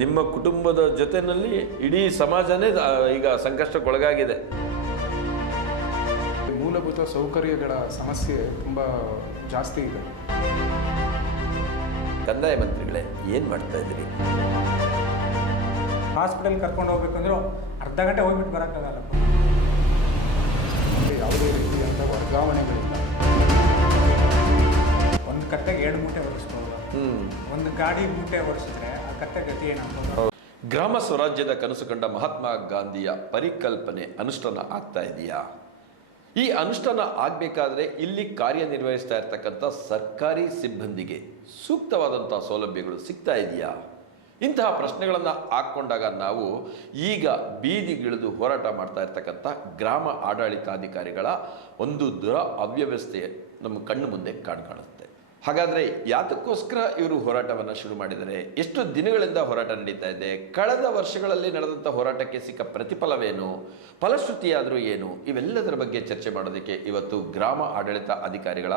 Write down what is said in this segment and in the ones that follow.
ನಿಮ್ಮ ಕುಟುಂಬದ ಜೊತೆನಲ್ಲಿ ಇಡೀ ಸಮಾಜನೇ ಈಗ ಸಂಕಷ್ಟಕ್ಕೊಳಗಾಗಿದೆ. ಮೂಲಭೂತ ಸೌಕರ್ಯಗಳ ಸಮಸ್ಯೆ ತುಂಬ ಜಾಸ್ತಿ ಇದೆ. ಕಂದಾಯ ಮಂತ್ರಿಗಳೇ, ಏನು ಮಾಡ್ತಾ ಇದ್ದೀರಿ? ಹಾಸ್ಪಿಟಲ್ ಕರ್ಕೊಂಡು ಹೋಗ್ಬೇಕಂದ್ರೆ ಅರ್ಧ ಗಂಟೆ ಹೋಗ್ಬಿಟ್ಟು ಬರೋಕ್ಕಾಗಲ್ಲ. ಯಾವುದೇ ರೀತಿಯಂಥ ವರ್ಗಾವಣೆಗಳಿಲ್ಲ. ಒಂದು ಕತ್ತೆಗೆ 2 ಮೂಟೆ ಹೊರಿಸ್ಬೋದು. ಒಂದು ಗಾಡಿ ಮೂಟೆ ಹೊರಿಸಿದ್ರೆ ಆ ಕತ್ತೆ ಗತಿ ಏನಾಗ್ಬೋದು? ಗ್ರಾಮ ಸ್ವರಾಜ್ಯದ ಕನಸು ಕಂಡ ಮಹಾತ್ಮ ಗಾಂಧಿಯ ಪರಿಕಲ್ಪನೆ ಅನುಷ್ಠಾನ ಆಗ್ತಾ ಇದೆಯಾ? ಈ ಅನುಷ್ಠಾನ ಆಗಬೇಕಾದ್ರೆ ಇಲ್ಲಿ ಕಾರ್ಯನಿರ್ವಹಿಸ್ತಾ ಇರ್ತಕ್ಕಂಥ ಸರ್ಕಾರಿ ಸಿಬ್ಬಂದಿಗೆ ಸೂಕ್ತವಾದಂಥ ಸೌಲಭ್ಯಗಳು ಸಿಗ್ತಾ ಇದೆಯಾ? ಇಂತಹ ಪ್ರಶ್ನೆಗಳನ್ನು ಹಾಕ್ಕೊಂಡಾಗ ನಾವು ಈಗ ಬೀದಿಗಿಳಿದು ಹೋರಾಟ ಮಾಡ್ತಾ ಇರ್ತಕ್ಕಂಥ ಗ್ರಾಮ ಆಡಳಿತಾಧಿಕಾರಿಗಳ ಒಂದು ಅವ್ಯವಸ್ಥೆ ನಮ್ಮ ಕಣ್ಣು ಮುಂದೆ ಕಾಣುತ್ತೆ. ಹಾಗಾದರೆ ಯಾತಕ್ಕೋಸ್ಕರ ಇವರು ಹೋರಾಟವನ್ನು ಶುರು ಮಾಡಿದರೆ? ಎಷ್ಟು ದಿನಗಳಿಂದ ಹೋರಾಟ ನಡೀತಾ ಇದೆ? ಕಳೆದ ವರ್ಷಗಳಲ್ಲಿ ನಡೆದಂಥ ಹೋರಾಟಕ್ಕೆ ಸಿಕ್ಕ ಪ್ರತಿಫಲವೇನು? ಫಲಶ್ರುತಿಯಾದರೂ ಏನು? ಇವೆಲ್ಲದರ ಬಗ್ಗೆ ಚರ್ಚೆ ಮಾಡೋದಕ್ಕೆ ಇವತ್ತು ಗ್ರಾಮ ಆಡಳಿತ ಅಧಿಕಾರಿಗಳ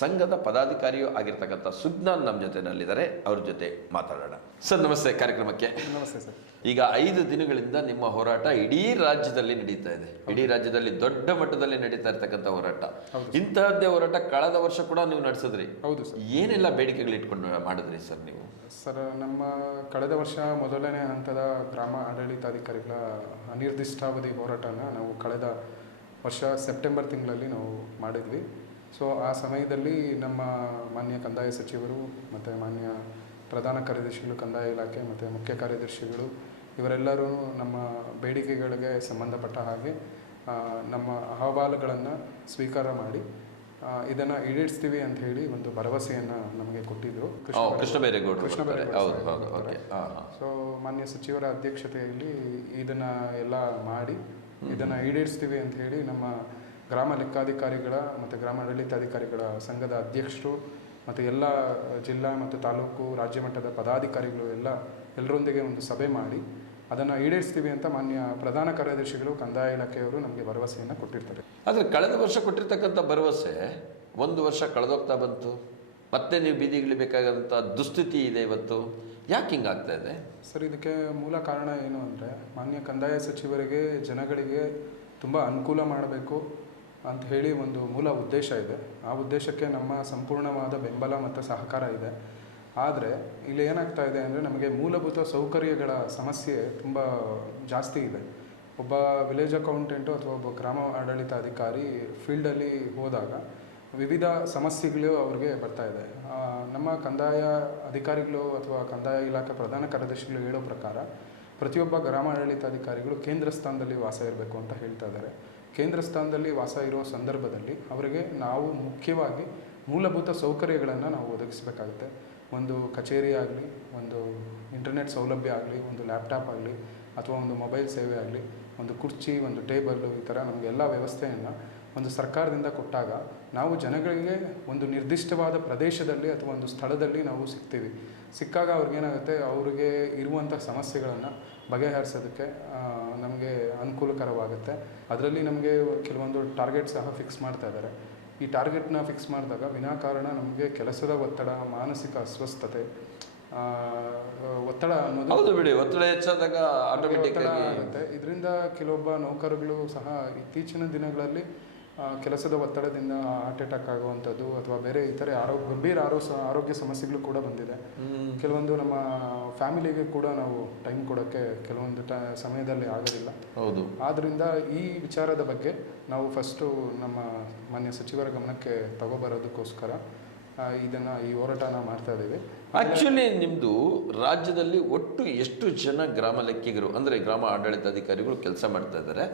ಸಂಘದ ಪದಾಧಿಕಾರಿಯೂ ಆಗಿರ್ತಕ್ಕಂಥ ಸುಜ್ಞಾನ್ ನಮ್ಮ ಜೊತೆನಲ್ಲಿದ್ದಾರೆ. ಅವ್ರ ಜೊತೆ ಮಾತಾಡೋಣ. ಸರ್ ನಮಸ್ತೆ, ಕಾರ್ಯಕ್ರಮಕ್ಕೆ ನಮಸ್ತೆ ಸರ್. ಈಗ 5 ದಿನಗಳಿಂದ ನಿಮ್ಮ ಹೋರಾಟ ಇಡೀ ರಾಜ್ಯದಲ್ಲಿ ನಡೀತಾ ಇದೆ. ಇಡೀ ರಾಜ್ಯದಲ್ಲಿ ದೊಡ್ಡ ಮಟ್ಟದಲ್ಲಿ ನಡೀತಾ ಇರ್ತಕ್ಕಂಥ ಹೋರಾಟ. ಇಂತಹದ್ದೇ ಹೋರಾಟ ಕಳೆದ ವರ್ಷ ಕೂಡ ನೀವು ನಡೆಸಿದ್ರಿ. ಹೌದು ಸರ್. ಏನೆಲ್ಲ ಬೇಡಿಕೆಗಳು ಇಟ್ಕೊಂಡು ಮಾಡಿದ್ರಿ ಸರ್ ನೀವು? ಸರ್, ನಮ್ಮ ಕಳೆದ ವರ್ಷ ಮೊದಲನೇ ಹಂತದ ಗ್ರಾಮ ಆಡಳಿತಾಧಿಕಾರಿಗಳ ಅನಿರ್ದಿಷ್ಟಾವಧಿ ಹೋರಾಟನ ನಾವು ಕಳೆದ ವರ್ಷ ಸೆಪ್ಟೆಂಬರ್ ತಿಂಗಳಲ್ಲಿ ನಾವು ಮಾಡಿದ್ವಿ. ಸೊ ಆ ಸಮಯದಲ್ಲಿ ನಮ್ಮ ಮಾನ್ಯ ಕಂದಾಯ ಸಚಿವರು ಮತ್ತು ಮಾನ್ಯ ಪ್ರಧಾನ ಕಾರ್ಯದರ್ಶಿಗಳು, ಕಂದಾಯ ಇಲಾಖೆ ಮತ್ತು ಮುಖ್ಯ ಕಾರ್ಯದರ್ಶಿಗಳು ಇವರೆಲ್ಲರೂ ನಮ್ಮ ಬೇಡಿಕೆಗಳಿಗೆ ಸಂಬಂಧಪಟ್ಟ ಹಾಗೆ ನಮ್ಮ ಅಹವಾಲುಗಳನ್ನು ಸ್ವೀಕಾರ ಮಾಡಿ ಇದನ್ನು ಈಡೇರಿಸ್ತೀವಿ ಅಂತ ಹೇಳಿ ಒಂದು ಭರವಸೆಯನ್ನು ನಮಗೆ ಕೊಟ್ಟಿದ್ದರು ಕೃಷ್ಣ ಬೈರೇಗೌಡರು. ಸೊ ಮಾನ್ಯ ಸಚಿವರ ಅಧ್ಯಕ್ಷತೆಯಲ್ಲಿ ಇದನ್ನು ಎಲ್ಲ ಮಾಡಿ ಇದನ್ನು ಈಡೇರಿಸ್ತೀವಿ ಅಂತ ಹೇಳಿ ನಮ್ಮ ಗ್ರಾಮ ಲೆಕ್ಕಾಧಿಕಾರಿಗಳ ಮತ್ತು ಗ್ರಾಮ ಆಡಳಿತಾಧಿಕಾರಿಗಳ ಸಂಘದ ಅಧ್ಯಕ್ಷರು ಮತ್ತು ಎಲ್ಲ ಜಿಲ್ಲಾ ಮತ್ತು ತಾಲೂಕು ರಾಜ್ಯ ಮಟ್ಟದ ಪದಾಧಿಕಾರಿಗಳು ಎಲ್ಲರೊಂದಿಗೆ ಒಂದು ಸಭೆ ಮಾಡಿ ಅದನ್ನು ಈಡೇರಿಸ್ತೀವಿ ಅಂತ ಮಾನ್ಯ ಪ್ರಧಾನ ಕಾರ್ಯದರ್ಶಿಗಳು ಕಂದಾಯ ಇಲಾಖೆಯವರು ನಮಗೆ ಭರವಸೆಯನ್ನು ಕೊಟ್ಟಿರ್ತಾರೆ. ಆದರೆ ಕಳೆದ ವರ್ಷ ಕೊಟ್ಟಿರ್ತಕ್ಕಂಥ ಭರವಸೆ 1 ವರ್ಷ ಕಳೆದೋಗ್ತಾ ಬಂತು. ಮತ್ತೆ ನೀವು ಬೀದಿಗಿಳಿಬೇಕಾದಂಥ ದುಸ್ಥಿತಿ ಇದೆ ಇವತ್ತು. ಯಾಕೆ ಹಿಂಗಾಗ್ತಾ ಇದೆ ಸರ್? ಇದಕ್ಕೆ ಮೂಲ ಕಾರಣ ಏನು ಅಂದರೆ, ಮಾನ್ಯ ಕಂದಾಯ ಸಚಿವರಿಗೆ ಜನಗಳಿಗೆ ತುಂಬ ಅನುಕೂಲ ಮಾಡಬೇಕು ಅಂತ ಹೇಳಿ ಒಂದು ಮೂಲ ಉದ್ದೇಶ ಇದೆ. ಆ ಉದ್ದೇಶಕ್ಕೆ ನಮ್ಮ ಸಂಪೂರ್ಣವಾದ ಬೆಂಬಲ ಮತ್ತು ಸಹಕಾರ ಇದೆ. ಆದರೆ ಇಲ್ಲಿ ಏನಾಗ್ತಾ ಇದೆ ಅಂದರೆ, ನಮಗೆ ಮೂಲಭೂತ ಸೌಕರ್ಯಗಳ ಸಮಸ್ಯೆ ತುಂಬ ಜಾಸ್ತಿ ಇದೆ. ಒಬ್ಬ ವಿಲೇಜ್ ಅಕೌಂಟೆಂಟು ಅಥವಾ ಒಬ್ಬ ಗ್ರಾಮ ಆಡಳಿತ ಅಧಿಕಾರಿ ಫೀಲ್ಡಲ್ಲಿ ಹೋದಾಗ ವಿವಿಧ ಸಮಸ್ಯೆಗಳು ಅವ್ರಿಗೆ ಬರ್ತಾ ಇದೆ. ನಮ್ಮ ಕಂದಾಯ ಅಧಿಕಾರಿಗಳು ಅಥವಾ ಕಂದಾಯ ಇಲಾಖೆ ಪ್ರಧಾನ ಕಾರ್ಯದರ್ಶಿಗಳು ಹೇಳೋ ಪ್ರಕಾರ ಪ್ರತಿಯೊಬ್ಬ ಗ್ರಾಮ ಆಡಳಿತಾಧಿಕಾರಿಗಳು ಕೇಂದ್ರ ಸ್ಥಾನದಲ್ಲಿ ವಾಸ ಇರಬೇಕು ಅಂತ ಹೇಳ್ತಾ ಇದ್ದಾರೆ. ಕೇಂದ್ರ ಸ್ಥಾನದಲ್ಲಿ ವಾಸ ಇರೋ ಸಂದರ್ಭದಲ್ಲಿ ಅವರಿಗೆ ನಾವು ಮುಖ್ಯವಾಗಿ ಮೂಲಭೂತ ಸೌಕರ್ಯಗಳನ್ನು ನಾವು ಒದಗಿಸಬೇಕಾಗುತ್ತೆ. ಒಂದು ಕಚೇರಿ ಆಗಲಿ, ಒಂದು ಇಂಟರ್ನೆಟ್ ಸೌಲಭ್ಯ ಆಗಲಿ, ಒಂದು ಲ್ಯಾಪ್ಟಾಪ್ ಆಗಲಿ, ಅಥವಾ ಒಂದು ಮೊಬೈಲ್ ಸೇವೆ ಆಗಲಿ, ಒಂದು ಕುರ್ಚಿ, ಒಂದು ಟೇಬಲ್ಲು, ಈ ಥರ ನಮಗೆಲ್ಲ ವ್ಯವಸ್ಥೆಯನ್ನು ಒಂದು ಸರ್ಕಾರದಿಂದ ಕೊಟ್ಟಾಗ ನಾವು ಜನಗಳಿಗೆ ಒಂದು ನಿರ್ದಿಷ್ಟವಾದ ಪ್ರದೇಶದಲ್ಲಿ ಅಥವಾ ಒಂದು ಸ್ಥಳದಲ್ಲಿ ನಾವು ಸಿಕ್ಕಾಗ ಅವ್ರಿಗೇನಾಗುತ್ತೆ, ಅವರಿಗೆ ಇರುವಂಥ ಸಮಸ್ಯೆಗಳನ್ನು ಬಗೆಹರಿಸೋದಕ್ಕೆ ನಮಗೆ ಅನುಕೂಲಕರವಾಗುತ್ತೆ. ಅದರಲ್ಲಿ ನಮಗೆ ಕೆಲವೊಂದು ಟಾರ್ಗೆಟ್ ಸಹ ಫಿಕ್ಸ್ ಮಾಡ್ತಾ ಇದ್ದಾರೆ. ಈ ಟಾರ್ಗೆಟ್ನ ಫಿಕ್ಸ್ ಮಾಡಿದಾಗ ವಿನಾಕಾರಣ ನಮಗೆ ಕೆಲಸದ ಒತ್ತಡ, ಮಾನಸಿಕ ಅಸ್ವಸ್ಥತೆ, ಒತ್ತಡ ಅನ್ನೋದು ಹೌದು ಬಿಡಿ, ಒತ್ತಡ ಹೆಚ್ಚಾದಾಗ ಆಟೋಮೆಟಿಕ್ ಆಗುತ್ತೆ. ಇದರಿಂದ ಕೆಲವೊಬ್ಬ ನೌಕರಗಳು ಸಹ ಇತ್ತೀಚಿನ ದಿನಗಳಲ್ಲಿ ಕೆಲಸದ ಒತ್ತಡದಿಂದ ಹಾರ್ಟ್ ಅಟ್ಯಾಕ್ ಆಗುವಂಥದ್ದು ಅಥವಾ ಬೇರೆ ಇತರೆ ಗಂಭೀರ ಆರೋಗ್ಯ ಸಮಸ್ಯೆಗಳು ಕೂಡ ಬಂದಿದೆ. ಕೆಲವೊಂದು ನಮ್ಮ ಫ್ಯಾಮಿಲಿಗೆ ಕೂಡ ನಾವು ಟೈಮ್ ಕೊಡೋಕ್ಕೆ ಕೆಲವೊಂದು ಸಮಯದಲ್ಲಿ ಆಗೋದಿಲ್ಲ. ಹೌದು. ಆದ್ದರಿಂದ ಈ ವಿಚಾರದ ಬಗ್ಗೆ ನಾವು ಫಸ್ಟು ನಮ್ಮ ಮಾನ್ಯ ಸಚಿವರ ಗಮನಕ್ಕೆ ತಗೋಬರೋದಕ್ಕೋಸ್ಕರ ಈ ಹೋರಾಟನ ಮಾಡ್ತಾ ಇದ್ದೀವಿ. ಆ್ಯಕ್ಚುಲಿ ನಿಮ್ಮದು ರಾಜ್ಯದಲ್ಲಿ ಒಟ್ಟು ಎಷ್ಟು ಜನ ಗ್ರಾಮ ಲೆಕ್ಕಿಗರು ಅಂದರೆ ಗ್ರಾಮ ಆಡಳಿತಾಧಿಕಾರಿಗಳು ಕೆಲಸ ಮಾಡ್ತಾ ಇದ್ದಾರೆ,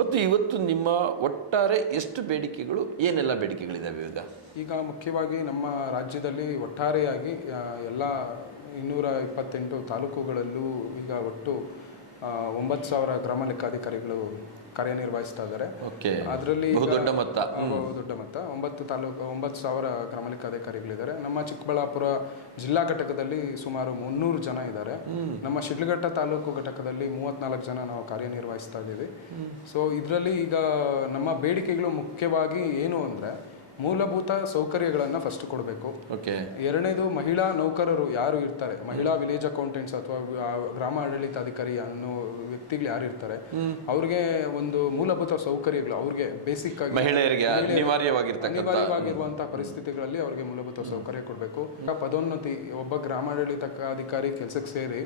ಮತ್ತು ಇವತ್ತು ನಿಮ್ಮ ಒಟ್ಟಾರೆ ಎಷ್ಟು ಬೇಡಿಕೆಗಳು, ಏನೆಲ್ಲ ಬೇಡಿಕೆಗಳಿದ್ದಾವೆ ಈಗ ಮುಖ್ಯವಾಗಿ ನಮ್ಮ ರಾಜ್ಯದಲ್ಲಿ ಒಟ್ಟಾರೆಯಾಗಿ ಎಲ್ಲ 228 ತಾಲೂಕುಗಳಲ್ಲೂ ಈಗ ಒಟ್ಟು 9,000 ಗ್ರಾಮ ಲೆಕ್ಕಾಧಿಕಾರಿಗಳು ಕಾರ್ಯನಿರ್ವಹಿಸ್ತಾ ಇದ್ದಾರೆ. ಅದರಲ್ಲಿ ದೊಡ್ಡ ಮೊತ್ತ 9,000 ಗ್ರಾಮ ಲೆಕ್ಕಾಧಿಕಾರಿಗಳಿದ್ದಾರೆ. ನಮ್ಮ ಚಿಕ್ಕಬಳ್ಳಾಪುರ ಜಿಲ್ಲಾ ಘಟಕದಲ್ಲಿ ಸುಮಾರು 300 ಜನ ಇದ್ದಾರೆ. ನಮ್ಮ ಶಿಡ್ಲಘಟ್ಟ ತಾಲೂಕು ಘಟಕದಲ್ಲಿ 34 ಜನ ನಾವು ಕಾರ್ಯನಿರ್ವಹಿಸ್ತಾ ಇದ್ದೀವಿ. ಸೊ ಇದರಲ್ಲಿ ಈಗ ನಮ್ಮ ಬೇಡಿಕೆಗಳು ಮುಖ್ಯವಾಗಿ ಏನು ಅಂದರೆ, ಮೂಲಭೂತ ಸೌಕರ್ಯಗಳನ್ನು ಫಸ್ಟ್ ಕೊಡಬೇಕು. ಓಕೆ. ಎರಡನೇದು, ಮಹಿಳಾ ನೌಕರರು ಯಾರು ಇರ್ತಾರೆ, ಮಹಿಳಾ ವಿಲೇಜ್ ಅಕೌಂಟೆಂಟ್ಸ್ ಅಥವಾ ಗ್ರಾಮ ಆಡಳಿತಾಧಿಕಾರಿ ಅನ್ನೋ ವ್ಯಕ್ತಿಗಳು ಯಾರು ಇರ್ತಾರೆ, ಅವ್ರಿಗೆ ಒಂದು ಮೂಲಭೂತ ಸೌಕರ್ಯಗಳು, ಅವ್ರಿಗೆ ಬೇಸಿಕ್ ಆಗಿ ಮಹಿಳೆಯರಿಗೆ ಅನಿವಾರ್ಯವಾಗಿರುವಂತಹ ಪರಿಸ್ಥಿತಿಗಳಲ್ಲಿ ಅವ್ರಿಗೆ ಮೂಲಭೂತ ಸೌಕರ್ಯ ಕೊಡಬೇಕು. ಪದೋನ್ನತಿ, ಒಬ್ಬ ಗ್ರಾಮಾಡಳಿತಾಧಿಕಾರಿ ಕೆಲಸಕ್ಕೆ ಸೇರಿ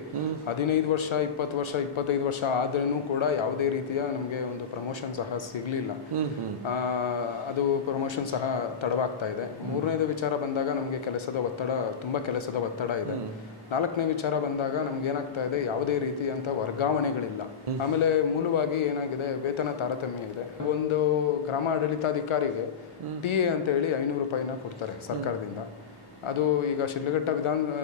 15 ವರ್ಷ 20 ವರ್ಷ 25 ವರ್ಷ ಆದ್ರೂ ಕೂಡ ಯಾವುದೇ ರೀತಿಯ ನಮಗೆ ಒಂದು ಪ್ರಮೋಷನ್ ಸಹ ಸಿಗಲಿಲ್ಲ. ಅದು ಪ್ರಮೋಷನ್ ಸಹ ತಡವಾಗ್ತಾ ಇದೆ. ಮೂರನೇದು ವಿಚಾರ ಬಂದಾಗ ನಮಗೆ ತುಂಬ ಕೆಲಸದ ಒತ್ತಡ ಇದೆ. ನಾಲ್ಕನೇ ವಿಚಾರ ಬಂದಾಗ ನಮ್ಗೆ ಏನಾಗ್ತಾ ಇದೆ, ಯಾವುದೇ ರೀತಿಯಂತ ವರ್ಗಾವಣೆಗಳಿಲ್ಲ. ಆಮೇಲೆ ಮೂಲವಾಗಿ ಏನಾಗಿದೆ, ವೇತನ ತಾರತಮ್ಯ ಇದೆ. ಒಂದು ಗ್ರಾಮ ಆಡಳಿತಾಧಿಕಾರಿಗೆ TA ಅಂತ ಹೇಳಿ 500 ರೂಪಾಯಿನ ಕೊಡ್ತಾರೆ ಸರ್ಕಾರದಿಂದ. ಅದು ಈಗ ಶಿಡ್ಲಘಟ್ಟ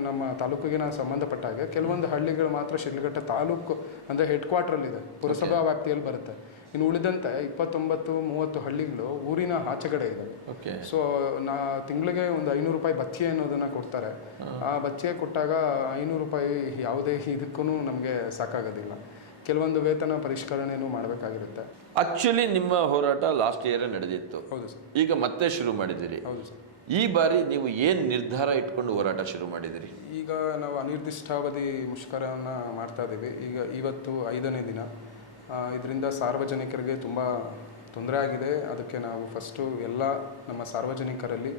ನಮ್ಮ ತಾಲೂಕಿಗೆ ಸಂಬಂಧಪಟ್ಟ ಹಾಗೆ ಕೆಲವೊಂದು ಹಳ್ಳಿಗಳು ಮಾತ್ರ ಶಿಡ್ಲಘಟ್ಟ ತಾಲೂಕು ಅಂದರೆ ಹೆಡ್ ಕ್ವಾರ್ಟರಲ್ಲಿದೆ, ಪುರಸಭಾ ವ್ಯಾಪ್ತಿಯಲ್ಲಿ ಬರುತ್ತೆ. ಇನ್ನು ಉಳಿದಂತೆ 29-30 ಹಳ್ಳಿಗಳು ಊರಿನ ಆಚೆಗಡೆ ಇದೆ. ಸೊ ತಿಂಗಳಿಗೆ ಒಂದು 500 ರೂಪಾಯಿ ಭತ್ಯೆ ಅನ್ನೋದನ್ನ ಕೊಡ್ತಾರೆ. ಆ ಭತ್ಯೆ ಕೊಟ್ಟಾಗ 500 ರೂಪಾಯಿ ಯಾವುದೇ ಇದಕ್ಕೂ ನಮಗೆ ಸಾಕಾಗೋದಿಲ್ಲ. ಕೆಲವೊಂದು ವೇತನ ಪರಿಷ್ಕರಣೆನೂ ಮಾಡಬೇಕಾಗಿರುತ್ತೆ. ಆಕ್ಚುಲಿ ನಿಮ್ಮ ಹೋರಾಟ ಲಾಸ್ಟ್ ಇಯರ್ ನಡೆದಿತ್ತು. ಹೌದು ಸರ್. ಈಗ ಮತ್ತೆ ಶುರು ಮಾಡಿದಿರಿ. ಹೌದು ಸರ್. ಈ ಬಾರಿ ನೀವು ಏನು ನಿರ್ಧಾರ ಇಟ್ಕೊಂಡು ಹೋರಾಟ ಶುರು ಮಾಡಿದಿರಿ? ಈಗ ನಾವು ಅನಿರ್ದಿಷ್ಟಾವಧಿ ಮುಷ್ಕರವನ್ನು ಮಾಡ್ತಾ ಇದ್ದೀವಿ. ಇವತ್ತು 5ನೇ ದಿನ. ಇದರಿಂದ ಸಾರ್ವಜನಿಕರಿಗೆ ತುಂಬ ತೊಂದರೆ ಆಗಿದೆ. ಅದಕ್ಕೆ ನಾವು ಫಸ್ಟು ಎಲ್ಲ ನಮ್ಮ ಸಾರ್ವಜನಿಕರಲ್ಲಿ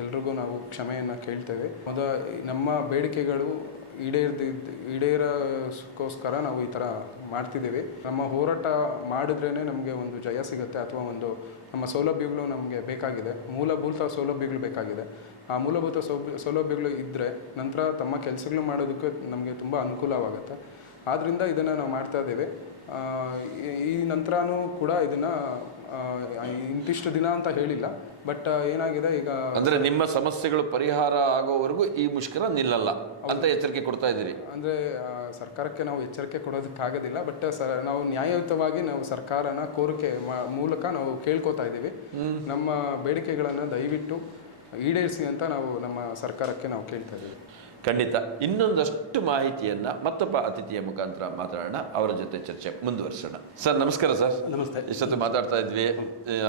ಎಲ್ರಿಗೂ ನಾವು ಕ್ಷಮೆಯನ್ನು ಕೇಳ್ತೇವೆ. ನಮ್ಮ ಬೇಡಿಕೆಗಳು ಈಡೇರೋಸ್ಕೋಸ್ಕರ ನಾವು ಈ ಥರ ಮಾಡ್ತಿದ್ದೀವಿ. ನಮ್ಮ ಹೋರಾಟ ಮಾಡಿದ್ರೇ ನಮಗೆ ಒಂದು ಜಯ ಸಿಗುತ್ತೆ, ಅಥವಾ ಒಂದು ನಮ್ಮ ಸೌಲಭ್ಯಗಳು ನಮಗೆ ಬೇಕಾಗಿದೆ, ಮೂಲಭೂತ ಸೌಲಭ್ಯಗಳು ಬೇಕಾಗಿದೆ. ಆ ಮೂಲಭೂತ ಸೌಲಭ್ಯಗಳು ಇದ್ದರೆ ನಂತರ ತಮ್ಮ ಕೆಲಸಗಳು ಮಾಡೋದಕ್ಕೆ ನಮಗೆ ತುಂಬ ಅನುಕೂಲವಾಗುತ್ತೆ. ಆದ್ದರಿಂದ ಇದನ್ನು ನಾವು ಮಾಡ್ತಾ ಇದ್ದೇವೆ. ಈ ನಂತರನೂ ಕೂಡ ಇದನ್ನು ಇಂತಿಷ್ಟು ದಿನ ಅಂತ ಹೇಳಿಲ್ಲ, ಬಟ್ ಏನಾಗಿದೆ ಈಗ ಅಂದರೆ ನಿಮ್ಮ ಸಮಸ್ಯೆಗಳು ಪರಿಹಾರ ಆಗೋವರೆಗೂ ಈ ಮುಷ್ಕರ ನಿಲ್ಲಲ್ಲ ಅಂತ ಎಚ್ಚರಿಕೆ ಕೊಡ್ತಾ ಇದ್ದೀರಿ? ಅಂದರೆ ಸರ್ಕಾರಕ್ಕೆ ನಾವು ಎಚ್ಚರಿಕೆ ಕೊಡೋದಕ್ಕಾಗೋದಿಲ್ಲ, ಬಟ್ ನಾವು ನ್ಯಾಯಯುತವಾಗಿ ನಾವು ಸರ್ಕಾರನ ಕೋರಿಕೆ ಮೂಲಕ ನಾವು ಕೇಳ್ಕೊತಾ ಇದ್ದೀವಿ. ನಮ್ಮ ಬೇಡಿಕೆಗಳನ್ನು ದಯವಿಟ್ಟು ಈಡೇರಿಸಿ ಅಂತ ನಾವು ನಮ್ಮ ಸರ್ಕಾರಕ್ಕೆ ನಾವು ಕೇಳ್ತಾ ಇದ್ದೀವಿ. ಖಂಡಿತ. ಇನ್ನೊಂದಷ್ಟು ಮಾಹಿತಿಯನ್ನು ಮತ್ತೊಬ್ಬ ಅತಿಥಿಯ ಮುಖಾಂತರ ಮಾತಾಡೋಣ, ಅವರ ಜೊತೆ ಚರ್ಚೆ ಮುಂದುವರಿಸೋಣ. ಸರ್ ನಮಸ್ಕಾರ. ಸರ್ ನಮಸ್ತೆ. ಇಷ್ಟೊತ್ತು ಮಾತಾಡ್ತಾ ಇದ್ವಿ,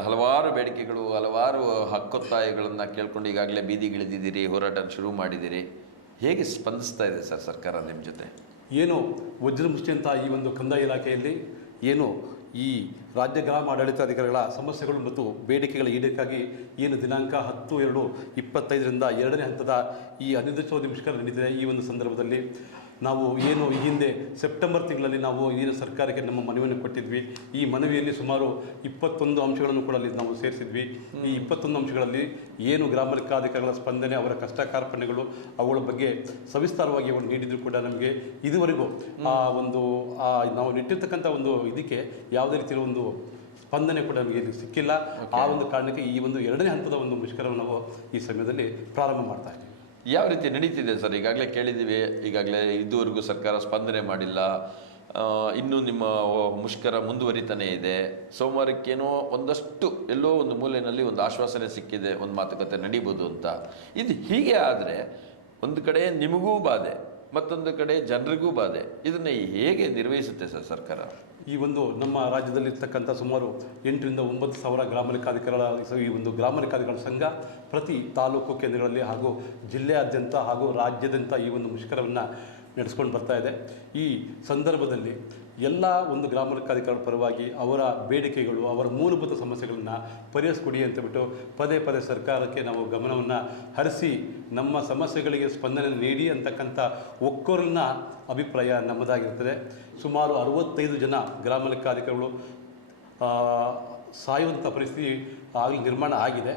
ಹಲವಾರು ಬೇಡಿಕೆಗಳು, ಹಲವಾರು ಹಕ್ಕೊತ್ತಾಯಗಳನ್ನು ಕೇಳ್ಕೊಂಡು ಈಗಾಗಲೇ ಬೀದಿಗಿಳಿದಿದ್ದೀರಿ, ಹೋರಾಟ ಶುರು ಮಾಡಿದ್ದೀರಿ. ಹೇಗೆ ಸ್ಪಂದಿಸ್ತಾ ಇದೆ ಸರ್ ಸರ್ಕಾರ ನಿಮ್ಮ ಜೊತೆ? ಏನು ವಜ್ರಮುಷ್ಟಿ ಅಂತ ಈ ಒಂದು ಕಂದಾಯ ಇಲಾಖೆಯಲ್ಲಿ ಏನು ಈ ರಾಜ್ಯ ಗ್ರಾಮ ಆಡಳಿತಾಧಿಕಾರಿಗಳ ಸಮಸ್ಯೆಗಳು ಮತ್ತು ಬೇಡಿಕೆಗಳ ಈಡೇರಿಕೆಗಾಗಿ ಏನು ದಿನಾಂಕ 10/2/25ರಿಂದ 2ನೇ ಹಂತದ ಈ ಅನಿರ್ದಿಷ್ಟಾವಧಿ ಮುಷ್ಕರ ನಡೀತಿದೆ. ಈ ಒಂದು ಸಂದರ್ಭದಲ್ಲಿ ನಾವು ಏನು ಈ ಹಿಂದೆ ಸೆಪ್ಟೆಂಬರ್ ತಿಂಗಳಲ್ಲಿ ನಾವು ಏನು ಸರ್ಕಾರಕ್ಕೆ ನಮ್ಮ ಮನವಿಯನ್ನು ಕೊಟ್ಟಿದ್ವಿ. ಈ ಮನವಿಯಲ್ಲಿ ಸುಮಾರು 21 ಅಂಶಗಳನ್ನು ಕೂಡ ಅಲ್ಲಿ ನಾವು ಸೇರಿಸಿದ್ವಿ. ಈ 21 ಅಂಶಗಳಲ್ಲಿ ಏನು ಗ್ರಾಮ ಲೆಕ್ಕಾಧಿಕಾರಿಗಳ ಸ್ಪಂದನೆ, ಅವರ ಕಷ್ಟ ಕಾರ್ಪಣ್ಯಗಳು, ಅವುಗಳ ಬಗ್ಗೆ ಸವಿಸ್ತಾರವಾಗಿ ಅವರು ನೀಡಿದ್ರು ಕೂಡ ನಮಗೆ ಇದುವರೆಗೂ ನಾವು ನೆಟ್ಟಿರ್ತಕ್ಕಂಥ ಒಂದು ಇದಕ್ಕೆ ಯಾವುದೇ ರೀತಿಯ ಒಂದು ಸ್ಪಂದನೆ ಕೂಡ ನಮಗೆ ಸಿಕ್ಕಿಲ್ಲ. ಆ ಒಂದು ಕಾರಣಕ್ಕೆ ಈ ಒಂದು 2ನೇ ಹಂತದ ಒಂದು ಮುಷ್ಕರವನ್ನು ನಾವು ಈ ಸಮಯದಲ್ಲಿ ಪ್ರಾರಂಭ ಮಾಡ್ತಾ ಇದ್ದೀವಿ. ಯಾವ ರೀತಿ ನಡೀತಿದೆ ಸರ್? ಈಗಾಗಲೇ ಕೇಳಿದ್ದೀವಿ, ಈಗಾಗಲೇ ಇದುವರೆಗೂ ಸರ್ಕಾರ ಸ್ಪಂದನೆ ಮಾಡಿಲ್ಲ, ಇನ್ನೂ ನಿಮ್ಮ ಮುಷ್ಕರ ಮುಂದುವರಿತಾನೇ ಇದೆ. ಸೋಮವಾರಕ್ಕೇನೋ ಒಂದಷ್ಟು ಎಲ್ಲೋ ಒಂದು ಮೂಲೆಯಲ್ಲಿ ಒಂದು ಆಶ್ವಾಸನೆ ಸಿಕ್ಕಿದೆ, ಒಂದು ಮಾತುಕತೆ ನಡೀಬೋದು ಅಂತ. ಇದು ಹೀಗೆ ಆದರೆ ಒಂದು ಕಡೆ ನಿಮಗೂ ಬಾಧೆ, ಮತ್ತೊಂದು ಕಡೆ ಜನರಿಗೂ ಬಾಧೆ. ಇದನ್ನು ಹೇಗೆ ನಿರ್ವಹಿಸುತ್ತೆ ಸರ್ ಸರ್ಕಾರ? ಈ ಒಂದು ನಮ್ಮ ರಾಜ್ಯದಲ್ಲಿರ್ತಕ್ಕಂಥ ಸುಮಾರು 8ರಿಂದ 9 ಸಾವಿರ ಗ್ರಾಮ ಲೆಕ್ಕಾಧಿಕಾರಿಗಳ ಈ ಒಂದು ಗ್ರಾಮ ಲೆಕ್ಕಾಧಿಕಾರಿಗಳ ಸಂಘ ಪ್ರತಿ ತಾಲೂಕು ಕೇಂದ್ರಗಳಲ್ಲಿ ಹಾಗೂ ಜಿಲ್ಲೆಯಾದ್ಯಂತ ಹಾಗೂ ರಾಜ್ಯಾದ್ಯಂತ ಈ ಒಂದು ಮುಷ್ಕರವನ್ನು ನಡೆಸ್ಕೊಂಡು ಬರ್ತಾ ಇದೆ. ಈ ಸಂದರ್ಭದಲ್ಲಿ ಎಲ್ಲ ಒಂದು ಗ್ರಾಮ ಲೆಕ್ಕಾಧಿಕಾರಿಗಳ ಪರವಾಗಿ ಅವರ ಬೇಡಿಕೆಗಳು, ಅವರ ಮೂಲಭೂತ ಸಮಸ್ಯೆಗಳನ್ನು ಪರಿಹರಿಸಿಕೊಡಿ ಅಂತ ಬಿಟ್ಟು ಪದೇ ಪದೇ ಸರ್ಕಾರಕ್ಕೆ ನಾವು ಗಮನವನ್ನು ಹರಿಸಿ ನಮ್ಮ ಸಮಸ್ಯೆಗಳಿಗೆ ಸ್ಪಂದನೆ ನೀಡಿ ಅಂತಕ್ಕಂಥ ಒಕ್ಕೊರಲಿನ ಅಭಿಪ್ರಾಯ ನಮ್ಮದಾಗಿರ್ತದೆ. ಸುಮಾರು 65 ಜನ ಗ್ರಾಮ ಲೆಕ್ಕಾಧಿಕಾರಿಗಳು ಸಾಯುವಂಥ ಪರಿಸ್ಥಿತಿ ಆಗಲಿ ನಿರ್ಮಾಣ ಆಗಿದೆ.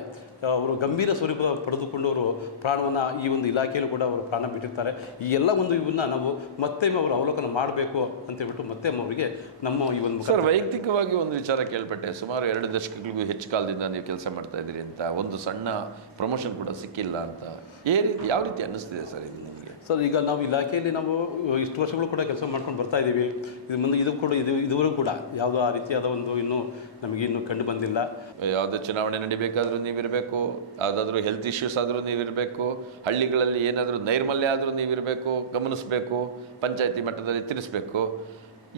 ಅವರು ಗಂಭೀರ ಸ್ವರೂಪ ಪಡೆದುಕೊಂಡು ಅವರು ಪ್ರಾಣವನ್ನು ಈ ಒಂದು ಇಲಾಖೆಯಲ್ಲೂ ಕೂಡ ಅವರು ಪ್ರಾಣ ಬಿಟ್ಟಿರ್ತಾರೆ. ಈ ಎಲ್ಲ ಒಂದು ಇವನ್ನ ನಾವು ಮತ್ತೆ ಅವರು ಅವಲೋಕನ ಮಾಡಬೇಕು ಅಂತೇಳ್ಬಿಟ್ಟು ಮತ್ತೆ ಅವರಿಗೆ ನಮ್ಮ ಈ ಒಂದು ಸರ್ ವೈಯಕ್ತಿಕವಾಗಿ ಒಂದು ವಿಚಾರ ಕೇಳ್ಪಟ್ಟೆ. ಸುಮಾರು 2 ದಶಕಗಳಿಗೂ ಹೆಚ್ಚು ಕಾಲದಿಂದ ನೀವು ಕೆಲಸ ಮಾಡ್ತಾ ಇದ್ದೀರಿ ಅಂತ, ಒಂದು ಸಣ್ಣ ಪ್ರಮೋಷನ್ ಕೂಡ ಸಿಕ್ಕಿಲ್ಲ ಅಂತ ಯಾವ ರೀತಿ ಅನ್ನಿಸ್ತಿದೆ ಸರ್ ಇದು ನಿಮಗೆ? ಸರ್ ಈಗ ನಾವು ಇಲಾಖೆಯಲ್ಲಿ ನಾವು ಇಷ್ಟು ವರ್ಷಗಳು ಕೂಡ ಕೆಲಸ ಮಾಡ್ಕೊಂಡು ಬರ್ತಾ ಇದ್ದೀವಿ. ಇದುವರೆಗೂ ಕೂಡ ಯಾವುದೋ ಆ ರೀತಿಯಾದ ಒಂದು ಇನ್ನೂ ನಮಗೆ ಇನ್ನೂ ಕಂಡು ಬಂದಿಲ್ಲ. ಯಾವುದೇ ಚುನಾವಣೆ ನಡಿಬೇಕಾದ್ರೂ ನೀವಿರಬೇಕು, ಯಾವುದಾದ್ರೂ ಹೆಲ್ತ್ ಇಶ್ಯೂಸ್ ಆದರೂ ನೀವಿರಬೇಕು, ಹಳ್ಳಿಗಳಲ್ಲಿ ಏನಾದರೂ ನೈರ್ಮಲ್ಯ ಆದರೂ ನೀವಿರಬೇಕು, ಗಮನಿಸಬೇಕು, ಪಂಚಾಯತಿ ಮಟ್ಟದಲ್ಲಿ ತಿಳಿಸ್ಬೇಕು.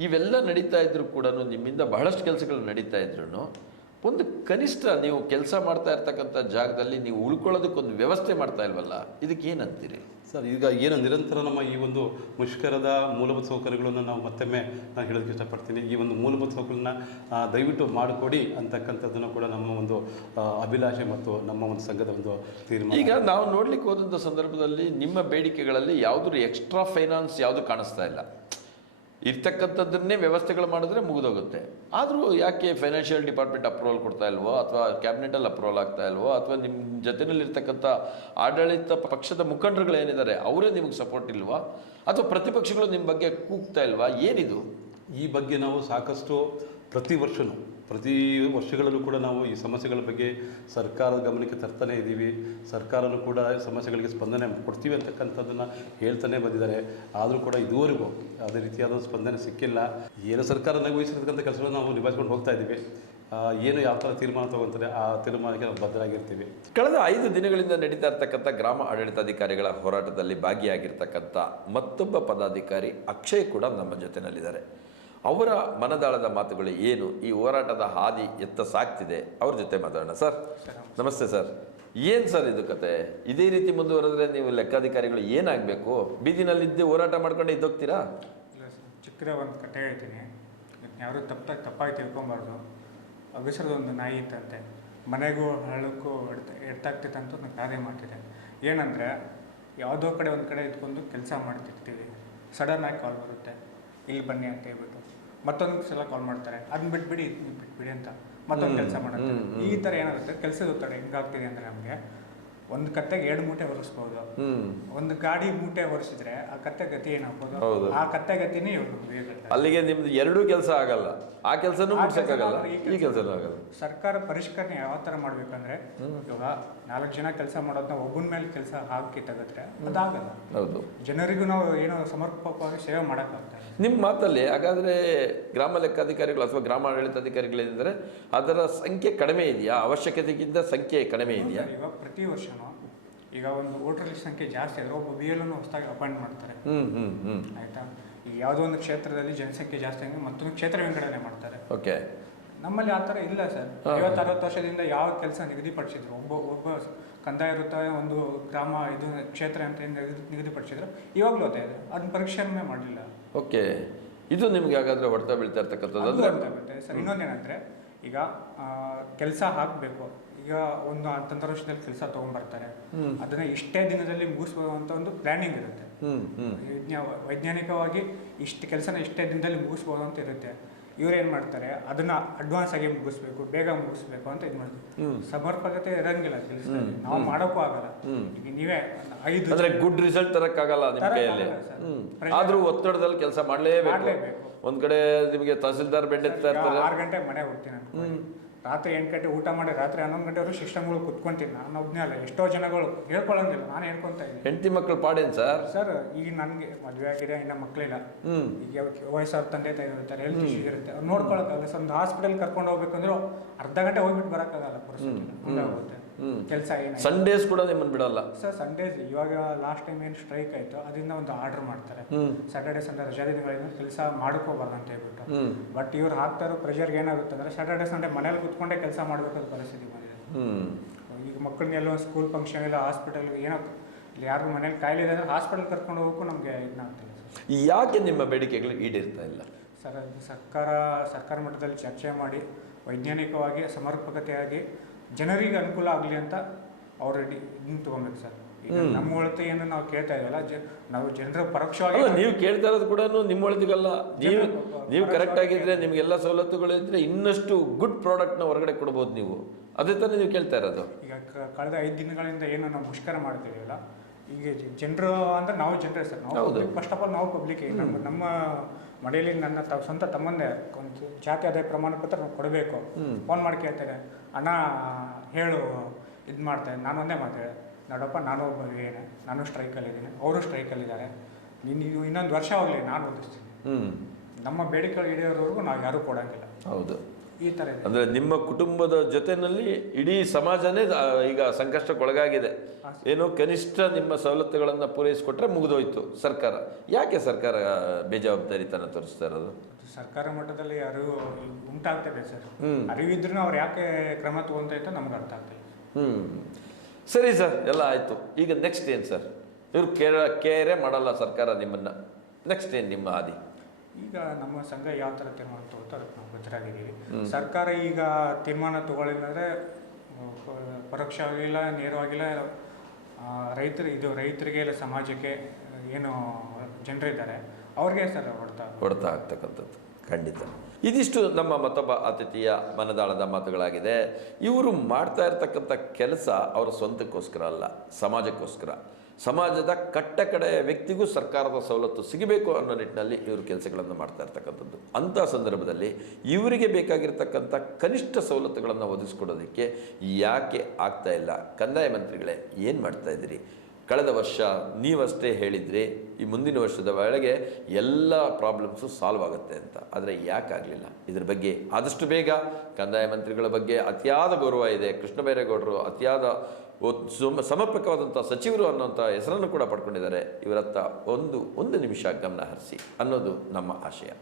ಇವೆಲ್ಲ ನಡೀತಾ ಇದ್ರೂ ಕೂಡ ನಿಮ್ಮಿಂದ ಬಹಳಷ್ಟು ಕೆಲಸಗಳು ನಡೀತಾ ಇದ್ರು ಒಂದು ಕನಿಷ್ಠ ನೀವು ಕೆಲಸ ಮಾಡ್ತಾ ಇರ್ತಕ್ಕಂಥ ಜಾಗದಲ್ಲಿ ನೀವು ಉಳ್ಕೊಳ್ಳೋದಕ್ಕೊಂದು ವ್ಯವಸ್ಥೆ ಮಾಡ್ತಾ ಇಲ್ವಲ್ಲ, ಇದಕ್ಕೆ ಏನಂತೀರಿ? ಸರ್, ಈಗ ಏನು ನಿರಂತರ ನಮ್ಮ ಈ ಒಂದು ಮುಷ್ಕರದ ಮೂಲಭೂತ ಸೌಕರ್ಯಗಳನ್ನು ನಾವು ಮತ್ತೊಮ್ಮೆ ನಾನು ಹೇಳೋದಕ್ಕೆ ಇಷ್ಟಪಡ್ತೀನಿ. ಈ ಒಂದು ಮೂಲಭೂತ ಸೌಕರ್ಯನ ದಯವಿಟ್ಟು ಮಾಡಿಕೊಡಿ ಅಂತಕ್ಕಂಥದ್ದನ್ನು ಕೂಡ ನಮ್ಮ ಒಂದು ಅಭಿಲಾಷೆ ಮತ್ತು ನಮ್ಮ ಒಂದು ಸಂಘದ ಒಂದು ತೀರ್ಮಾನ. ಈಗ ನಾವು ನೋಡ್ಲಿಕ್ಕೆ ಹೋದಂಥ ಸಂದರ್ಭದಲ್ಲಿ ನಿಮ್ಮ ಬೇಡಿಕೆಗಳಲ್ಲಿ ಯಾವುದ್ರ ಎಕ್ಸ್ಟ್ರಾ ಫೈನಾನ್ಸ್ ಯಾವುದು ಕಾಣಿಸ್ತಾ ಇಲ್ಲ. ಇರ್ತಕ್ಕಂಥದ್ದನ್ನೇ ವ್ಯವಸ್ಥೆಗಳು ಮಾಡಿದ್ರೆ ಮುಗಿದೋಗುತ್ತೆ. ಆದರೂ ಯಾಕೆ ಫೈನಾನ್ಷಿಯಲ್ ಡಿಪಾರ್ಟ್ಮೆಂಟ್ ಅಪ್ರೂವಲ್ ಕೊಡ್ತಾ ಇಲ್ವೋ, ಅಥವಾ ಕ್ಯಾಬಿನೆಟಲ್ಲಿ ಅಪ್ರೂವಲ್ ಆಗ್ತಾ ಇಲ್ವೋ, ಅಥವಾ ನಿಮ್ಮ ಜೊತೆಯಲ್ಲಿರ್ತಕ್ಕಂಥ ಆಡಳಿತ ಪಕ್ಷದ ಮುಖಂಡರುಗಳು ಏನಿದ್ದಾರೆ ಅವರೇ ನಿಮಗೆ ಸಪೋರ್ಟ್ ಇಲ್ವಾ, ಅಥವಾ ಪ್ರತಿಪಕ್ಷಗಳು ನಿಮ್ಮ ಬಗ್ಗೆ ಕೂಗ್ತಾ ಇಲ್ವಾ, ಏನಿದು? ಈ ಬಗ್ಗೆ ನಾವು ಸಾಕಷ್ಟು ಪ್ರತಿ ವರ್ಷಗಳಲ್ಲೂ ಕೂಡ ನಾವು ಈ ಸಮಸ್ಯೆಗಳ ಬಗ್ಗೆ ಸರ್ಕಾರದ ಗಮನಕ್ಕೆ ತರ್ತಾನೆ ಇದ್ದೀವಿ. ಸರ್ಕಾರನೂ ಕೂಡ ಸಮಸ್ಯೆಗಳಿಗೆ ಸ್ಪಂದನೆ ಕೊಡ್ತೀವಿ ಅಂತಕ್ಕಂಥದ್ದನ್ನು ಹೇಳ್ತಾನೆ ಬಂದಿದ್ದಾರೆ. ಆದರೂ ಕೂಡ ಇದುವರೆಗೂ ಅದೇ ರೀತಿಯಾದ ಸ್ಪಂದನೆ ಸಿಕ್ಕಿಲ್ಲ. ಏನು ಸರ್ಕಾರ ನಿರ್ವಹಿಸಿರ್ತಕ್ಕಂಥ ಕೆಲಸಗಳನ್ನು ನಾವು ನಿಭಾಯಿಸ್ಕೊಂಡು ಹೋಗ್ತಾ ಇದ್ದೀವಿ. ಏನು ಯಾವ ಥರ ತೀರ್ಮಾನ ತಗೊಳ್ತಾರೆ ಆ ತೀರ್ಮಾನಕ್ಕೆ ನಾವು ಬದ್ಧರಾಗಿರ್ತೀವಿ. ಕಳೆದ 5 ದಿನಗಳಿಂದ ನಡೀತಾ ಇರ್ತಕ್ಕಂಥ ಗ್ರಾಮ ಆಡಳಿತಾಧಿಕಾರಿಗಳ ಹೋರಾಟದಲ್ಲಿ ಭಾಗಿಯಾಗಿರ್ತಕ್ಕಂಥ ಮತ್ತೊಬ್ಬ ಪದಾಧಿಕಾರಿ ಅಕ್ಷಯ್ ಕೂಡ ನಮ್ಮ ಜೊತೆಯಲ್ಲಿದ್ದಾರೆ. ಅವರ ಮನದಾಳದ ಮಾತುಗಳು ಏನು, ಈ ಹೋರಾಟದ ಹಾದಿ ಎತ್ತ ಸಾಗ್ತಿದೆ, ಅವ್ರ ಜೊತೆ ಮಾತಾಡೋಣ. ಸರ್ ನಮಸ್ತೆ. ಸರ್, ಏನು ಸರ್ ಇದು ಕತೆ? ಇದೇ ರೀತಿ ಮುಂದುವರೆದ್ರೆ ನೀವು ಲೆಕ್ಕಾಧಿಕಾರಿಗಳು ಏನಾಗಬೇಕು? ಬೀದಿನಲ್ಲಿದ್ದು ಹೋರಾಟ ಮಾಡ್ಕೊಂಡು ಇದ್ದೋಗ್ತೀರಾ? ಇಲ್ಲ ಸರ್, ಚಿಕ್ಕದ ಒಂದು ಕತೆ ಹೇಳ್ತೀನಿ. ಯಾರು ತಪ್ಪಾಗಿ ತಿಳ್ಕೊಬಾರ್ದು. ಅಗಸರದ ಒಂದು ನಾಯಿ ಇತ್ತಂತೆ, ಮನೆಗೂ ಹಳ್ಳಕ್ಕೂ ಎಡ್ತಾಗ್ತಿತ್ತಂತ ನಾನು ಕಾರ್ಯ ಮಾಡ್ತಿದ್ದೆ. ಏನಂದರೆ ಯಾವುದೋ ಕಡೆ ಒಂದು ಕಡೆ ಇದ್ಕೊಂಡು ಕೆಲಸ ಮಾಡ್ತಿರ್ತೀವಿ, ಸಡನ್ನಾಗಿ ಕಾಲ್ ಬರುತ್ತೆ, ಇಲ್ಲಿ ಬನ್ನಿ ಅಂತ ಹೇಳ್ಬಿಟ್ಟು. ಮತ್ತೊಂದು ಸಲ ಕಾಲ್ ಮಾಡ್ತಾರೆ, ಅದನ್ನ ಬಿಟ್ಬಿಡಿ ಇದನ್ನ ಬಿಟ್ಬಿಡಿ ಅಂತ ಮತ್ತೊಂದು ಕೆಲಸ ಮಾಡುತ್ತೆ. ಈ ಥರ ಏನಾಗುತ್ತೆ, ಕೆಲಸದ ಒತ್ತಡ ಹೆಂಗಾಗ್ತಿದೆ ಅಂದರೆ ನಮಗೆ ಒಂದು ಕತ್ತೆಗೆ 2 ಮೂಟೆ ಹೊರಿಸ್ಬೋದು. ಒಂದು ಗಾಡಿ ಮೂಟೆ ಹೊರಿಸಿದ್ರೆ ಆ ಕತ್ತೆ ಗತಿ ಏನಾಗ್ಬೋದು, ಆ ಕತ್ತೆ ಗತಿನೇ ಇವರು ಅಲ್ಲಿಗೆ ನಿಮ್ದು 2 ಕೆಲಸ ಆಗಲ್ಲ, ಆ ಕೆಲಸನೂ ಮುಗಿಸಕ್ಕಾಗಲ್ಲ, ಈ ಕೆಲಸನೂ ಆಗಲ್ಲ. ಸರ್ಕಾರ ಪರಿಷ್ಕರಣೆ ಯಾವ ಥರ ಮಾಡ್ಬೇಕಂದ್ರೆ, ಇವಾಗ 4 ಜನ ಕೆಲಸ ಮಾಡೋದನ್ನ ಒಬ್ಬನ ಮೇಲೆ ಕೆಲಸ ಹಾಕಿ ತೆಗೆದ್ರೆ ಅದಾಗಲ್ಲ. ಹೌದು, ಜನರಿಗೂ ನಾವು ಏನೋ ಸಮರ್ಪಕವಾಗಿ ಸೇವೆ ಮಾಡೋಕ್ಕಾಗ್ತದೆ. ನಿಮ್ಮ ಮಾತಲ್ಲಿ ಹಾಗಾದರೆ ಗ್ರಾಮ ಲೆಕ್ಕಾಧಿಕಾರಿಗಳು ಅಥವಾ ಗ್ರಾಮ ಆಡಳಿತಾಧಿಕಾರಿಗಳೇನೆಂದರೆ ಅದರ ಸಂಖ್ಯೆ ಕಡಿಮೆ ಇದೆಯಾ? ಅವಶ್ಯಕತೆಗಿಂತ ಸಂಖ್ಯೆ ಕಡಿಮೆ ಇದೆಯಾ? ಇವಾಗ ಪ್ರತಿ ವರ್ಷನೂ ಈಗ ಒಂದು ವೋಟರ್ ಲಿಸ್ಟ್ ಸಂಖ್ಯೆ ಜಾಸ್ತಿ ಆದರೆ ಒಬ್ಬ BLO ಹೊಸದಾಗಿ ಅಪಾಯಿಂಟ್ ಮಾಡ್ತಾರೆ. ಆಯಿತಾ? ಈಗ ಯಾವುದೋ ಒಂದು ಕ್ಷೇತ್ರದಲ್ಲಿ ಜನಸಂಖ್ಯೆ ಜಾಸ್ತಿ ಅಂದರೆ ಮತ್ತೊಂದು ಕ್ಷೇತ್ರ ವಿಂಗಡಣೆ ಮಾಡ್ತಾರೆ. ಓಕೆ, ನಮ್ಮಲ್ಲಿ ಆ ಥರ ಇಲ್ಲ ಸರ್. 50-60 ವರ್ಷದಿಂದ ಯಾವ ಕೆಲಸ ನಿಗದಿಪಡಿಸಿದ್ರು, ಒಬ್ಬ ಕಂದಾಯ ವೃತ್ತ ಒಂದು ಗ್ರಾಮ ಇದು ಕ್ಷೇತ್ರ ಅಂತ ನಿಗದಿಪಡಿಸಿದ್ರು, ಇವಾಗಲೂ ಅದೇ ಇದೆ. ಅದನ್ನ ಪರಿಷ್ಕರಣೆ ಮಾಡಲಿಲ್ಲ. ಓಕೆ, ಇದು ನಿಮ್ಗೆ ಹಾಗಾದ್ರೆ ಹೊಡ್ತಾ ಬೀಳ್ತಾ ಇರ್ತಕ್ಕಂಥದ್ದು ಅಂದ್ರೆ ಸರ್. ಇನ್ನೊಂದೇನಂದ್ರೆ, ಈಗ ಕೆಲಸ ಹಾಕಬೇಕು. ಈಗ ಒಂದು ಅಂತಂತರ ವರ್ಷದಲ್ಲಿ ಕೆಲಸ ತೊಗೊಂಡ್ಬರ್ತಾರೆ, ಅದನ್ನ ಇಷ್ಟೇ ದಿನದಲ್ಲಿ ಮುಗಿಸ್ಬೋದಂತ ಒಂದು ಪ್ಲಾನಿಂಗ್ ಇರುತ್ತೆ. ವೈಜ್ಞಾನಿಕವಾಗಿ ಇಷ್ಟು ಕೆಲಸನ ಇಷ್ಟೇ ದಿನದಲ್ಲಿ ಮುಗಿಸ್ಬೋದು ಅಂತ ಇರುತ್ತೆ. ಇವ್ರೇನು ಮಾಡ್ತಾರೆ, ಅದನ್ನ ಅಡ್ವಾನ್ಸ್ ಆಗಿ ಮುಗಿಸ್ಬೇಕು, ಬೇಗ ಮುಗಿಸ್ಬೇಕು ಅಂತ ಇದು ಮಾಡ್ತಾರೆ. ಸಮರ್ಪಕತೆ ಇರಂಗಿಲ್ಲ ಕೆಲಸದಲ್ಲಿ, ನಾವು ಮಾಡೋಕ್ಕೂ ಆಗಲ್ಲ. ಈಗ ನೀವೇ 5 ಅಂದ್ರೆ ಗುಡ್ ರಿಸಲ್ಟ್ ತರಕ್ಕಾಗಲ್ಲ ನಿಮ್ಮ ಕೈಯಲ್ಲಿ. ಆದ್ರೂ ಒತ್ತಡದಲ್ಲಿ ಕೆಲಸ ಮಾಡಲೇಬೇಕು. ಒಂದ್ ಕಡೆ ನಿಮಗೆ ತಹಸೀಲ್ದಾರ್ ಬೆಂಡೆತ್ತಾ ಇರ್ತಾರೆ. 6 ಗಂಟೆಗೆ ಮನೆಗೆ ಹೋಗ್ತೀನಿ ಅನ್ಕೊಂಡು ರಾತ್ರಿ 8 ಗಂಟೆ ಊಟ ಮಾಡಿ ರಾತ್ರಿ 11 ಗಂಟೆವರೆಗೂ ಸಿಸ್ಟಮ್ಗಳು ಕುತ್ಕೊಂತೀನಿ. ನಾನು ಒಬ್ಬನೇ ಅಲ್ಲ, ಎಷ್ಟೋ ಜನಗಳು ಹೇಳ್ಕೊಳ್ಳೋಂಗಿಲ್ಲ, ನಾನು ಹೇಳ್ಕೊತ ಇದ್ದೀನಿ. ಹೆಂಡತಿ ಮಕ್ಕಳು ಪಾಡೇನು ಸರ್? ಸರ್, ಈಗ ನನಗೆ ಮದುವೆ ಆಗಿದೆ, ಇನ್ನು ಮಕ್ಕಳಿಲ್ಲ. ಈಗ ವಯಸ್ಸಾದ ತಂದೆ ತಾಯಿ ಇರ್ತಾರೆ, ಹೆಲ್ತ್ ಇಶ್ಯೂಸ್ ಇರುತ್ತೆ, ಅವ್ರು ನೋಡ್ಕೊಳಕ್ಕಾಗಲ್ಲ. ಸೊ ಒಂದು ಹಾಸ್ಪಿಟಲ್ ಕರ್ಕೊಂಡು ಹೋಗ್ಬೇಕಂದ್ರೆ ಅರ್ಧ ಗಂಟೆ ಹೋಗ್ಬಿಟ್ಟು ಬರೋಕ್ಕಾಗಲ್ಲ, ಪರಿಸ್ಥಿತಿ ಹಂಗಾಗುತ್ತೆ. ಕೆಲಸ ಏನು ಸಂಡೇಸ್ ಕೂಡ ನಿಮ್ಮನ್ನು ಬಿಡಲ್ಲ ಸರ್. ಸಂಡೇಸ್ ಇವಾಗ ಲಾಸ್ಟ್ ಟೈಮ್ ಏನು ಸ್ಟ್ರೈಕ್ ಆಯಿತು, ಅದರಿಂದ ಒಂದು ಆರ್ಡರ್ ಮಾಡ್ತಾರೆ, ಸ್ಯಾಟರ್ಡೆ ಸಂಡೇ ರಜಾ ದಿನಗಳಿಂದ ಕೆಲಸ ಮಾಡ್ಕೋಬಾರ್ದು ಅಂತ ಹೇಳ್ಬಿಟ್ಟು. ಬಟ್ ಇವ್ರು ಹಾಕ್ತಾರೋ ಪ್ರೆಷರ್ಗೆ ಏನಾಗುತ್ತೆ ಅಂದರೆ ಸ್ಯಾಟರ್ಡೆ ಸಂಡೇ ಮನೇಲಿ ಕುತ್ಕೊಂಡೇ ಕೆಲಸ ಮಾಡಬೇಕಾದ ಪರಿಸ್ಥಿತಿ ಬಂದಿದೆ. ಈಗ ಮಕ್ಕಳನ್ನೆಲ್ಲ ಸ್ಕೂಲ್ ಫಂಕ್ಷನ್ ಇಲ್ಲ, ಹಾಸ್ಪಿಟಲ್ಗೆ ಏನೋ ಇಲ್ಲಿ ಯಾರಿಗೂ ಮನೇಲಿ ಕಾಯಿಲೆ ಇದೆ ಅಂದರೆ ಹಾಸ್ಪಿಟಲ್ ಕರ್ಕೊಂಡು ಹೋಗೋಕ್ಕೂ ನಮಗೆ ಇದನ್ನಾಗ್ತಿಲ್ಲ ಸರ್. ಯಾಕೆ ನಿಮ್ಮ ಬೇಡಿಕೆಗಳು ಈಡೇರ್ತಾ ಇಲ್ಲ ಸರ್? ಅದು ಸರ್ಕಾರ ಮಟ್ಟದಲ್ಲಿ ಚರ್ಚೆ ಮಾಡಿ ವೈಜ್ಞಾನಿಕವಾಗಿ ಸಮರ್ಪಕತೆಯಾಗಿ ಜನರಿಗೆ ಅನುಕೂಲ ಆಗಲಿ ಅಂತ ಆಲ್ರೆಡಿ ಇದನ್ನ ತೊಗೊಬೇಕು ಸರ್. ಈಗ ನಮ್ಮ ಒಳತೆಯನ್ನು ನಾವು ಕೇಳ್ತಾ ಇದ್ದೀವಲ್ಲ, ನಾವು ಜನರ ಪರೋಕ್ಷವಾಗಿ ನೀವು ಕೇಳ್ತಾ ಇರೋದು ಕೂಡ ನಿಮ್ಮ ಒಳದಿಗಲ್ಲ. ನೀವು ಕರೆಕ್ಟ್ ಆಗಿದ್ರೆ, ನಿಮ್ಗೆಲ್ಲ ಸವಲತ್ತುಗಳಿದ್ರೆ ಇನ್ನಷ್ಟು ಗುಡ್ ಪ್ರಾಡಕ್ಟ್ನ ಹೊರಗಡೆ ಕೊಡ್ಬೋದು ನೀವು. ಅದೇ ತಾನೇ ನೀವು ಕೇಳ್ತಾ ಇರೋದು. ಈಗ ಕಳೆದ 5 ದಿನಗಳಿಂದ ಏನು ನಾವು ಮುಷ್ಕರ ಮಾಡ್ತೀವಲ್ಲ, ಈಗ ಜನರು ಅಂದರೆ ನಾವು ಜನರೇ ಸರ್. ನಾವು ಫಸ್ಟ್ ಆಫ್ ಆಲ್ ನಾವು ಪಬ್ಲಿಕ್. ನಮ್ಮ ಮನೆಯಲ್ಲಿ ನನ್ನ ಸ್ವಂತ ತಮ್ಮಂದೇ ಒಂದು ಜಾತಿ ಆದಾಯ ಪ್ರಮಾಣ ಪತ್ರ ನಾವು ಕೊಡಬೇಕು. ಫೋನ್ ಮಾಡಿ ಕೇಳ್ತಾರೆ, ಅಣ್ಣ ಹೇಳು ಇದು ಮಾಡ್ತಾರೆ. ನಾನು ಒಂದೇ ಮಾತಾಡಿದೆ, ನೋಡಪ್ಪ ನಾನು ಒಬ್ಬ ಏನೇ, ನಾನು ಸ್ಟ್ರೈಕಲ್ಲಿದ್ದೀನಿ, ಅವರು ಸ್ಟ್ರೈಕಲ್ಲಿದ್ದಾರೆ, ನೀವು ಇನ್ನೊಂದು ವರ್ಷ ಹೋಗಲಿ, ನಾನು ಓದಿಸ್ತೀನಿ. ನಮ್ಮ ಬೇಡಿಕೆಗಳು ಈಡೇರೋವರೆಗೂ ನಾವು ಯಾರೂ ಕೊಡೋಂಗಿಲ್ಲ. ಹೌದು, ಈ ಥರ ಇದೆ. ಅಂದರೆ ನಿಮ್ಮ ಕುಟುಂಬದ ಜೊತೆಯಲ್ಲಿ ಇಡೀ ಸಮಾಜನೇ ಈಗ ಸಂಕಷ್ಟಕ್ಕೊಳಗಾಗಿದೆ. ಏನೋ ಕನಿಷ್ಠ ನಿಮ್ಮ ಸವಲತ್ತುಗಳನ್ನು ಪೂರೈಸಿಕೊಟ್ರೆ ಮುಗಿದೋಯ್ತು ಸರ್ಕಾರ. ಯಾಕೆ ಸರ್ಕಾರ ಬೇಜವಾಬ್ದಾರಿತನ ತೋರಿಸ್ತಾ ಇರೋದು? ಸರ್ಕಾರ ಮಟ್ಟದಲ್ಲಿ ಅರಿವು ಉಂಟಾಗ್ತಿದೆ ಸರ್. ಅರಿವಿದ್ರೂ ಅವ್ರು ಯಾಕೆ ಕ್ರಮ ತಗೊಂತ ಇತ್ತು ನಮ್ಗೆ ಅರ್ಥ ಆಗ್ತಿಲ್ಲ. ಸರಿ ಸರ್, ಎಲ್ಲ ಆಯಿತು. ಈಗ ನೆಕ್ಸ್ಟ್ ಏನು ಸರ್? ಇವರು ಕೇರೇ ಮಾಡಲ್ಲ ಸರ್ಕಾರ ನಿಮ್ಮನ್ನು. ನೆಕ್ಸ್ಟ್ ಏನು ನಿಮ್ಮ ಹಾದಿ? ಈಗ ನಮ್ಮ ಸಂಘ ಯಾವ ಥರ ತೀರ್ಮಾನ ತಗೋತೋ ಅದಕ್ಕೆ ನಾವು ಬದ್ಧರಾಗಿದ್ದೀವಿ. ಸರ್ಕಾರ ಈಗ ತೀರ್ಮಾನ ತಗೊಳ್ಳಿಲ್ಲ ಅಂದರೆ ಪರೋಕ್ಷವಾಗಿಲ್ಲ, ನೇರವಾಗಿಲ್ಲ, ರೈತರಿಗೆ ಇಲ್ಲ ಸಮಾಜಕ್ಕೆ ಏನು ಜನರಿದ್ದಾರೆ ಅವ್ರಿಗೆ ಸರ್ ಹೊಡೆತ ಆಗ್ತಕ್ಕಂಥದ್ದು ಖಂಡಿತ. ಇದಿಷ್ಟು ನಮ್ಮ ಮತ್ತೊಬ್ಬ ಅತಿಥಿಯ ಮನದಾಳದ ಮಾತುಗಳಾಗಿದೆ. ಇವರು ಮಾಡ್ತಾ ಇರ್ತಕ್ಕಂಥ ಕೆಲಸ ಅವರ ಸ್ವಂತಕ್ಕೋಸ್ಕರ ಅಲ್ಲ, ಸಮಾಜಕ್ಕೋಸ್ಕರ. ಸಮಾಜದ ಕಟ್ಟ ಕಡೆಯ ವ್ಯಕ್ತಿಗೂ ಸರ್ಕಾರದ ಸವಲತ್ತು ಸಿಗಬೇಕು ಅನ್ನೋ ನಿಟ್ಟಿನಲ್ಲಿ ಇವರು ಕೆಲಸಗಳನ್ನು ಮಾಡ್ತಾ ಇರ್ತಕ್ಕಂಥದ್ದು. ಅಂಥ ಸಂದರ್ಭದಲ್ಲಿ ಇವರಿಗೆ ಬೇಕಾಗಿರ್ತಕ್ಕಂಥ ಕನಿಷ್ಠ ಸವಲತ್ತುಗಳನ್ನು ಒದಗಿಸ್ಕೊಡೋದಕ್ಕೆ ಯಾಕೆ ಆಗ್ತಾ ಇಲ್ಲ? ಕಂದಾಯ ಮಂತ್ರಿಗಳೇ, ಏನು ಮಾಡ್ತಾ ಇದ್ದೀರಿ? ಕಳೆದ ವರ್ಷ ನೀವಷ್ಟೇ ಹೇಳಿದ್ರಿ ಈ ಮುಂದಿನ ವರ್ಷದ ಒಳಗೆ ಎಲ್ಲ ಪ್ರಾಬ್ಲಮ್ಸು ಸಾಲ್ವ್ ಆಗುತ್ತೆ ಅಂತ. ಆದರೆ ಯಾಕಾಗಲಿಲ್ಲ? ಇದ್ರ ಬಗ್ಗೆ ಆದಷ್ಟು ಬೇಗ ಕಂದಾಯ ಮಂತ್ರಿಗಳ ಬಗ್ಗೆ ಅತಿಯಾದ ಗೌರವ ಇದೆ. ಕೃಷ್ಣ ಬೈರೇಗೌಡರು ಅತಿಯಾದ ಸಮರ್ಪಕವಾದಂಥ ಸಚಿವರು ಅನ್ನೋಂಥ ಹೆಸರನ್ನು ಕೂಡ ಪಡ್ಕೊಂಡಿದ್ದಾರೆ. ಇವರತ್ತ ಒಂದು ನಿಮಿಷ ಗಮನ ಹರಿಸಿ ಅನ್ನೋದು ನಮ್ಮ ಆಶಯ.